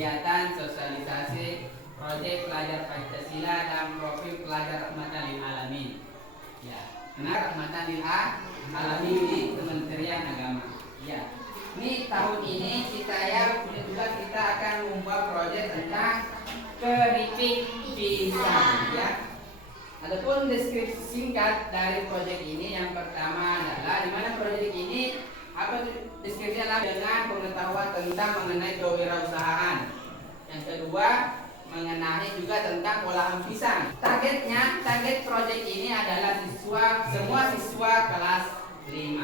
kegiatan sosialisasi proyek pelajar Pancasila dan profil pelajar rahmatan lil alamin. Ya, benar, rahmatan lil alamin di Kementerian Agama. Ya, ini tahun ini kita akan membuat proyek tentang keripik pisang. Ya, adapun deskripsi singkat dari proyek ini, yang pertama adalah di mana proyek ini apa deskripsinya dengan pengetahuan tentang mengenai kewirausahaan. Yang kedua, mengenai juga tentang olahan pisang. Target proyek ini adalah semua siswa kelas 5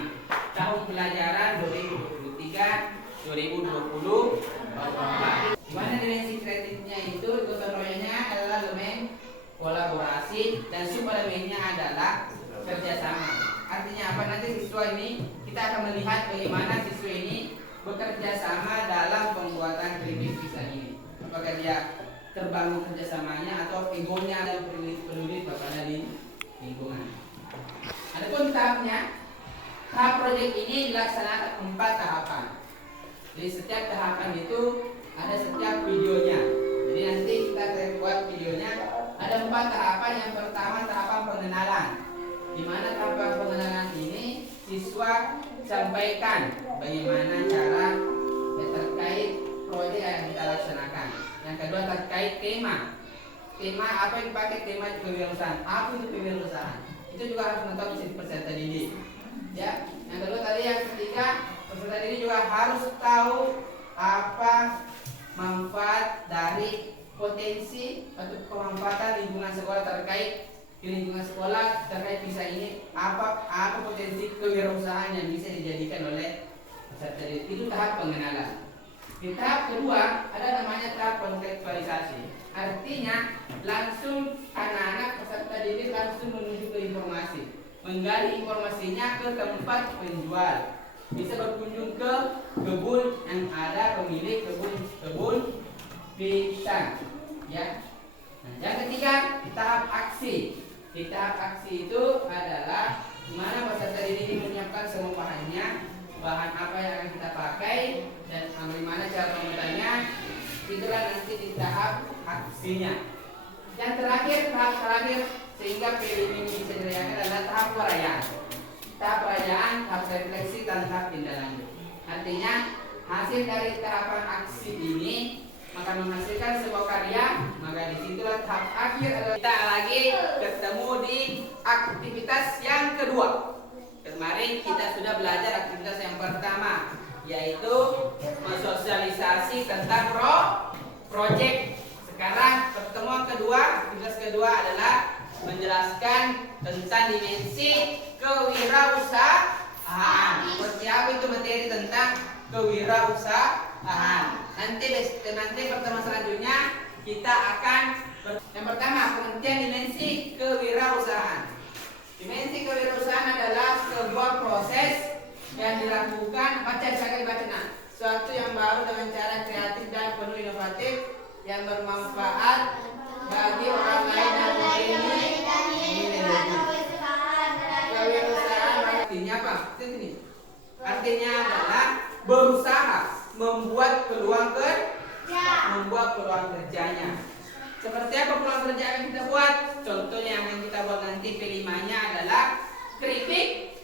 tahun pelajaran 2023-2024. Di mana dimensi kreatifnya itu gotong royongnya adalah elemen kolaborasi dan subelemennya adalah kerjasama. Artinya apa? Nanti siswa ini kita akan melihat bagaimana siswa ini bekerja sama dalam pembuatan keripik pisang ini. Apakah dia terbangun kerjasamanya atau egonya dan peduli kepada di lingkungan. Adapun tahap proyek ini dilaksanakan 4 tahapan. Jadi setiap tahapan itu ada setiap videonya. Jadi nanti kita buat videonya. Ada 4 tahapan. Yang pertama tahapan pengenalan, di mana tahapan pengenalan ini siswa sampaikan bagaimana cara terkait proyek yang kita laksanakan. Yang kedua terkait tema apa yang dipakai, tema kewirausahaan. Apa itu kewirausahaan? Itu juga harus mengetahui peserta didik. Ya, yang kedua tadi, yang ketiga peserta didik juga harus tahu apa manfaat dari potensi atau pemanfaatan lingkungan sekolah terkait di lingkungan sekolah terkait pisang ini, apa potensi kewirausahaan yang bisa dijadikan oleh peserta didik. Itu tahap pengenalan. Di tahap kedua ada namanya tahap kontekstualisasi. Artinya langsung anak-anak peserta didik langsung menuju ke informasi, menggali informasinya ke tempat penjual. Bisa berkunjung ke kebun yang ada pemilik kebun pisang. Ya. Nah, yang ketiga tahap aksi. Di tahap aksi itu adalah di mana peserta didik menyiapkan semua bahan apa yang akan kita pakai dan bagaimana cara pembuatannya. Itulah nanti di tahap aksinya. Yang terakhir, tahap terakhir sehingga film ini bisa dirayakan adalah tahap perayaan. Tahap perayaan, tahap refleksi dan tahap tindak lanjut. Artinya hasil dari tahapan aksi ini maka menghasilkan sebuah karya, maka disitulah tahap akhir adalah kita lagi ketemu di aktivitas yang kedua. Kemarin kita sudah belajar aktivitas yang pertama, yaitu mensosialisasi tentang proyek. Sekarang pertemuan kedua, aktivitas kedua adalah menjelaskan tentang dimensi kewirausahaan. Seperti apa itu materi tentang kewirausahaan. Nanti pertemuan selanjutnya kita akan yang pertama pengertian dimensi kewirausahaan. Dimensi kewirausahaan adalah sebuah proses yang dilakukan suatu yang baru dengan cara kreatif dan penuh inovatif yang bermanfaat bagi orang lain dan memberi nilai lebih. Kewirausahaan artinya apa? Artinya adalah berusaha membuat peluang kerjanya. Seperti apa peluang kerja yang kita buat? Contohnya yang akan kita buat nanti kelimanya adalah keripik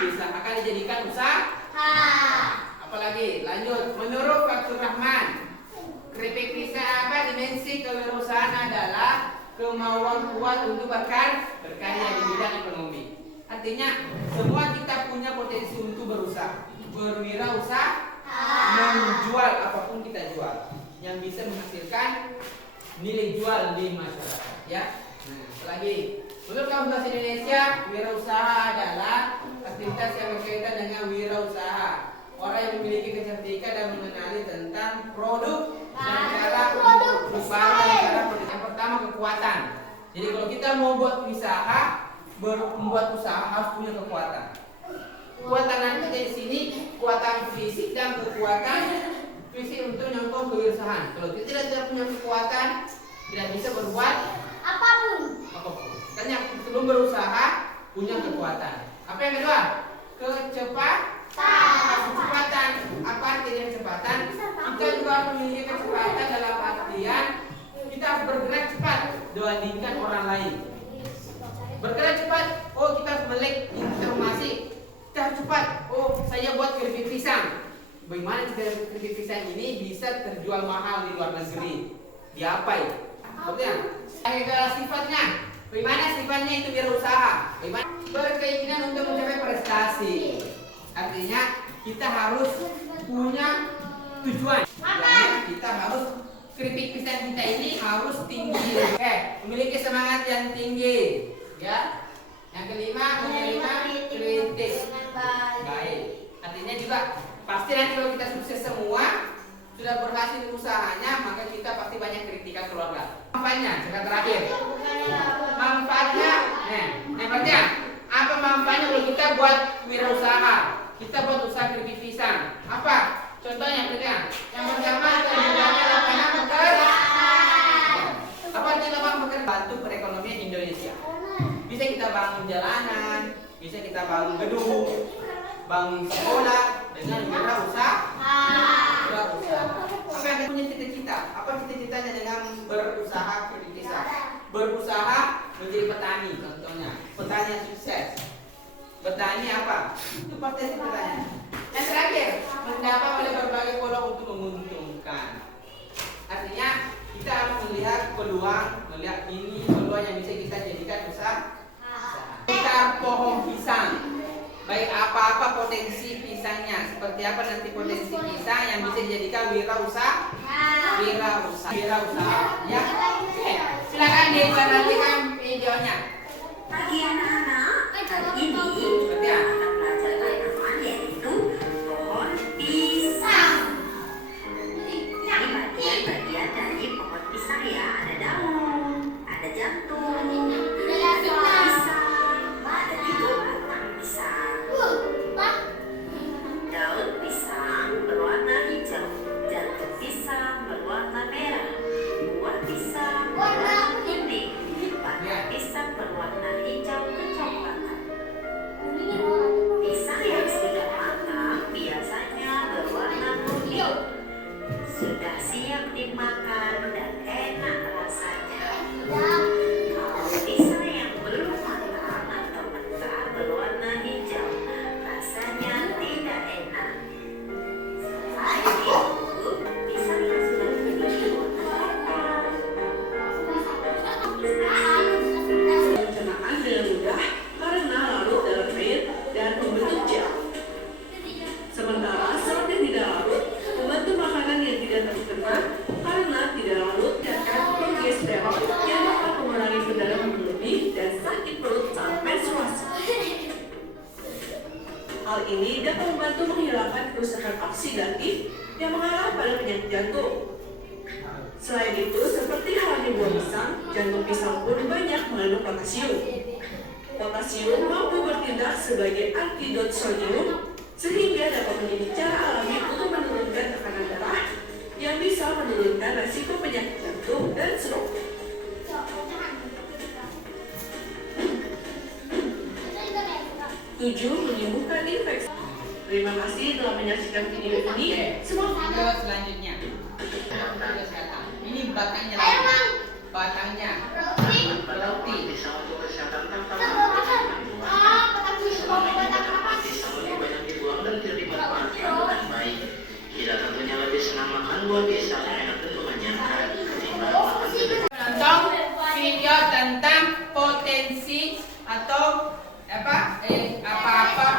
pisang akan dijadikan usaha. Apalagi lanjut, menurut Fatur Rahman, keripik pisang apa? Dimensi kewirausahaan adalah kemauan kuat untuk berkarya di bidang ekonomi. Artinya semua kita punya potensi untuk berwirausaha, menjual apapun kita jual yang bisa menghasilkan nilai jual di masyarakat. Ya. Nah, lagi menurut Kamus Bahasa Indonesia, wirausaha adalah aktivitas yang berkaitan dengan wirausaha. Orang yang memiliki kecerdikan dan mengenali tentang produk dan cara usaha. Yang pertama kekuatan. Jadi kalau kita mau membuat usaha harus punya kekuatan. Kekuatan nanti di sini kekuatan fisik dan kekuatan fisik untuk nyongkong kewirausahaan. Kalau kita tidak punya kekuatan, tidak bisa berbuat apapun. Makanya sebelum berusaha punya kekuatan. Apa yang kedua? Kecepatan. Apa artinya kecepatan? Kita juga harus memiliki kecepatan dalam artian kita harus bergerak cepat dibandingkan orang lain. Bergerak cepat, oh kita harus melek informasi. Kita harus cepat, oh saya buat keripik pisang. Bagaimana keripik pisang ini bisa terjual mahal di luar negeri? Diapai? Maksudnya, sifatnya. Bagaimana sifatnya itu wirausaha? Bagaimana berkeinginan untuk mencapai prestasi? Artinya kita harus punya tujuan. Artinya kita harus keripik pisang kita ini harus tinggi. Memiliki semangat yang tinggi. Ya. Yang kelima, kritis. Baik. Artinya juga pasti nanti kalau kita sukses semua, sudah berhasil usahanya, maka kita pasti banyak kritikan keluarga. Manfaatnya, yang terakhir. Manfaatnya, manfaatnya. Apa manfaatnya kalau kita buat wirausaha? Kita buat usaha keripik pisang. Apa? Contohnya, yang pertama terjadinya lapangan pekerjaan. Apa artinya lapangan pekerjaan? Bantu perekonomian Indonesia. Bisa kita bangun jalanan, bisa kita bangun gedung, bangun sekolah dengan wirausaha. Apa yang punya cita-cita? Apa cita-citanya dengan berusaha keripik pisang? Berusaha menjadi petani, contohnya. Petani yang sukses. Petani apa? Itu pasti pertanyaan. Yang terakhir, mendapat oleh berbagai peluang untuk menguntungkan. Artinya kita harus melihat peluang, melihat ini peluang yang bisa kita jadikan usaha. Kita pohon pisang. Baik apa-apa potensi pisangnya, seperti apa nanti potensi pisang yang bisa dijadikan wirausaha. Ya. Silakan diperhatikan videonya. Bagi anak-anak, hari ini kita akan belajar tanaman yaitu pohon pisang. Ini bagian dari pohon pisang ya, ada daun, ada jantung, pisang, ada juga batang pisang. Daun pisang berwarna hijau, jantung pisang berwarna merah, buah pisang berwarna kuning, batang pisang berwarna hijau kecoklatan. Pisang yang sudah matang biasanya berwarna kuning. Sudah siap dimakan dan enak rasanya. Kalau pisang yang belum matang atau mentah berwarna hijau, rasanya tidak enak. Selain itu, pisang yang sudah memiliki warna merah. Pencernaan dengan mudah karena larut dalam air dan membentuk gel. Sementara serat yang tidak larut membantu makanan yang tidak tercerna karena tidak larut dan progesterol yang dapat mengurangi pendarahan berlebih dan sakit perut saat menstruasi. Hal ini dapat membantu menghilangkan kerusakan oksidatif yang mengarah pada penyakit jantung. Selain itu, seperti halnya buah pisang, jantung pisang pun banyak mengandung potasium. Potasium mampu bertindak sebagai antidot sodium, sehingga dapat menjadi cara alami untuk menurunkan tekanan darah yang bisa menurunkan resiko penyakit jantung dan stroke. 7. Menyembuhkan infeksi. Terima kasih telah menyaksikan video ini. Semoga Video selanjutnya. Ini batangnya lagi. Batangnya roti. Pisang untuk kesehatan tanpa Pisang lebih banyak dibuang dan tidak dimanfaatkan dengan baik. Tidak tentunya lebih senang makan buah pisang yang enak dan mengenyangkan ketimbang makan Nonton video tentang potensi atau apa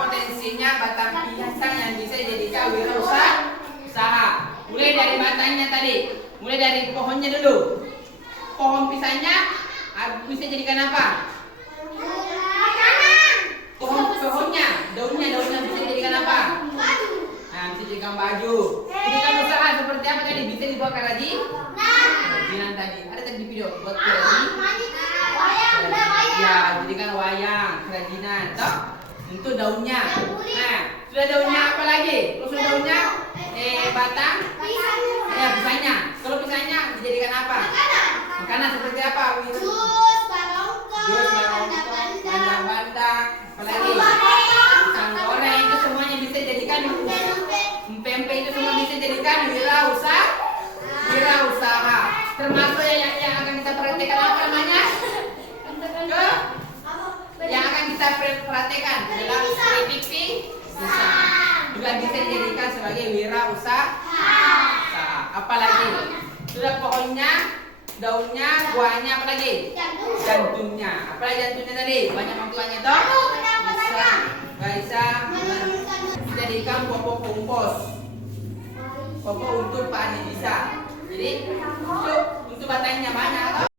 potensinya batang pisang yang bisa dijadikan wirausaha. Mulai dari batangnya tadi, mulai dari pohonnya dulu. Pohon pisangnya bisa jadikan apa? Pohonnya, daunnya bisa jadikan apa? Nah, bisa jadikan baju. Jadikan usaha seperti apa tadi? Bisa dibuat kerajinan tadi. Ada tadi di video buat ya, jadikan wayang, kerajinan, toh? Untuk daunnya. Nah, sudah daunnya apa lagi? Kalau sudah daunnya, batang, pisangnya. Kalau pisangnya dijadikan apa? Makanan seperti apa? Jus, barongko, bandang-bandang, apalagi pisang goreng itu semuanya bisa dijadikan. Pempek itu semua bisa dijadikan wirausaha. termasuk yang akan kita perhatikan apa namanya? Yang akan kita perhatikan adalah pisang. Juga bisa dijadikan sebagai wirausaha. Apalagi sudah pohonnya, daunnya, buahnya, apalagi jantungnya. Apalagi jantungnya tadi banyak manfaatnya toh. Bisa dijadikan popok kompos. Popok untuk padi bisa. Jadi untuk batangnya banyak toh.